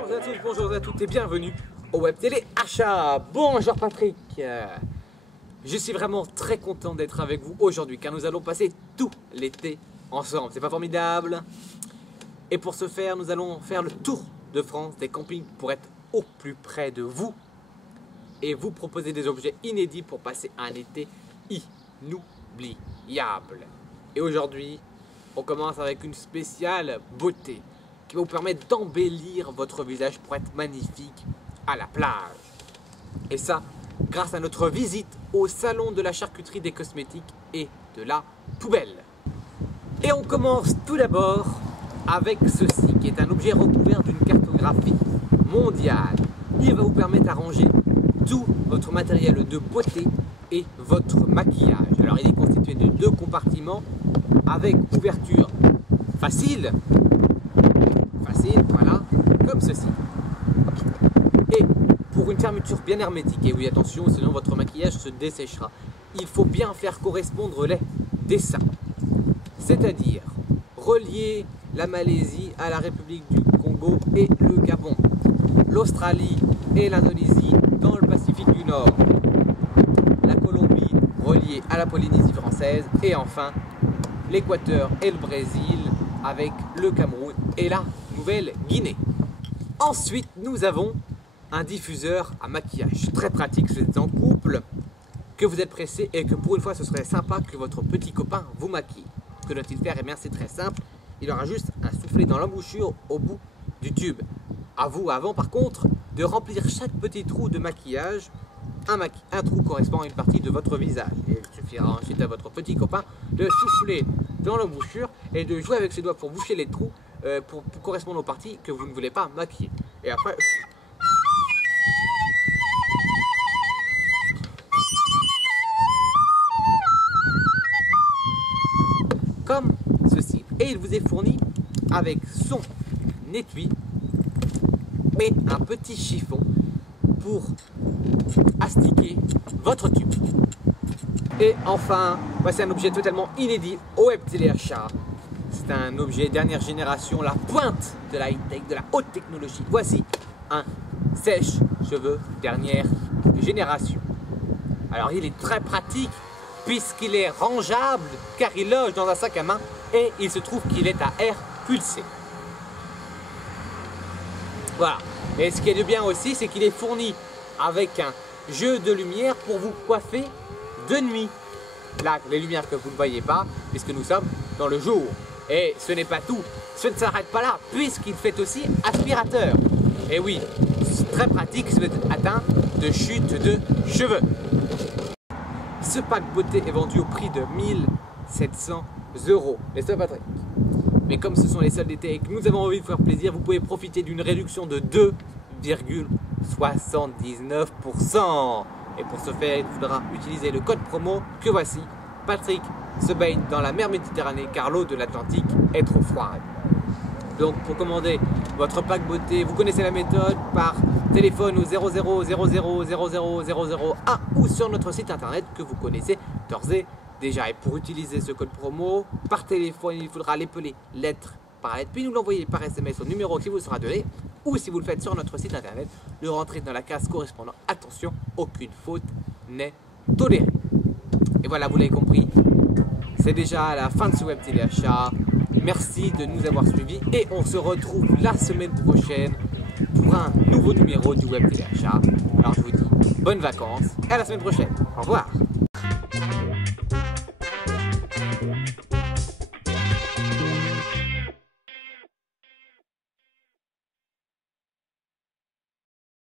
Bonjour à tous, bonjour à toutes et bienvenue au Web Télé Achat. Bonjour Patrick. Je suis vraiment très content d'être avec vous aujourd'hui car nous allons passer tout l'été ensemble. C'est pas formidable? Et pour ce faire, nous allons faire le tour de France des campings pour être au plus près de vous et vous proposer des objets inédits pour passer un été inoubliable. Et aujourd'hui, on commence avec une spéciale beauté qui va vous permettre d'embellir votre visage pour être magnifique à la plage. Et ça, grâce à notre visite au salon de la charcuterie, des cosmétiques et de la poubelle. Et on commence tout d'abord avec ceci, qui est un objet recouvert d'une cartographie mondiale. Il va vous permettre d'arranger tout votre matériel de beauté et votre maquillage. Alors il est constitué de 2 compartiments avec ouverture facile, voilà, comme ceci. Et pour une fermeture bien hermétique, et oui attention, sinon votre maquillage se desséchera, il faut bien faire correspondre les dessins. C'est-à-dire relier la Malaisie à la République du Congo et le Gabon, l'Australie et l'Indonésie dans le Pacifique du Nord, la Colombie reliée à la Polynésie française et enfin l'Équateur et le Brésil avec le Cameroun et la Nouvelle-Guinée. Ensuite, nous avons un diffuseur à maquillage très pratique si vous êtes en couple, que vous êtes pressé et que pour une fois ce serait sympa que votre petit copain vous maquille. Que doit-il faire? Eh bien c'est très simple, il aura juste à souffler dans l'embouchure au bout du tube. À vous avant par contre de remplir chaque petit trou de maquillage. Un trou correspond à une partie de votre visage. Et il suffira ensuite à votre petit copain de souffler dans l'embouchure et de jouer avec ses doigts pour boucher les trous pour correspondre aux parties que vous ne voulez pas maquiller. Et après... comme ceci. Et il vous est fourni avec son étui et un petit chiffon pour astiquer votre tube. Et enfin, voici un objet totalement inédit au Web Télé Achat. C'est un objet dernière génération, la pointe de la high-tech, de la haute technologie. Voici un sèche-cheveux dernière génération. Alors il est très pratique puisqu'il est rangeable car il loge dans un sac à main et il se trouve qu'il est à air pulsé. Voilà. Et ce qui est de bien aussi, c'est qu'il est fourni avec un jeu de lumière pour vous coiffer de nuit. Là, les lumières que vous ne voyez pas, puisque nous sommes dans le jour. Et ce n'est pas tout, ce ne s'arrête pas là, puisqu'il fait aussi aspirateur. Et oui, c'est très pratique si vous êtes atteint de chute de cheveux. Ce pack beauté est vendu au prix de 1 700 €. Les seuls Patrick. Mais comme ce sont les soldes d'été et que nous avons envie de vous faire plaisir, vous pouvez profiter d'une réduction de 2,79%. Et pour ce faire, il faudra utiliser le code promo que voici. Patrick se baigne dans la mer Méditerranée car l'eau de l'Atlantique est trop froide. Donc pour commander votre pack beauté, vous connaissez la méthode, par téléphone au 00 00 00 001 ou sur notre site internet que vous connaissez d'ores et déjà. Et pour utiliser ce code promo, par téléphone, il faudra l'épeler lettre par lettre, puis nous l'envoyer par SMS au numéro qui vous sera donné, ou si vous le faites sur notre site internet, le rentrer dans la case correspondant. Attention, aucune faute n'est tolérée. Et voilà, vous l'avez compris, c'est déjà la fin de ce Web Télé Achat. Merci de nous avoir suivis et on se retrouve la semaine prochaine pour un nouveau numéro du Web Télé Achat. Alors je vous dis bonnes vacances et à la semaine prochaine. Au revoir.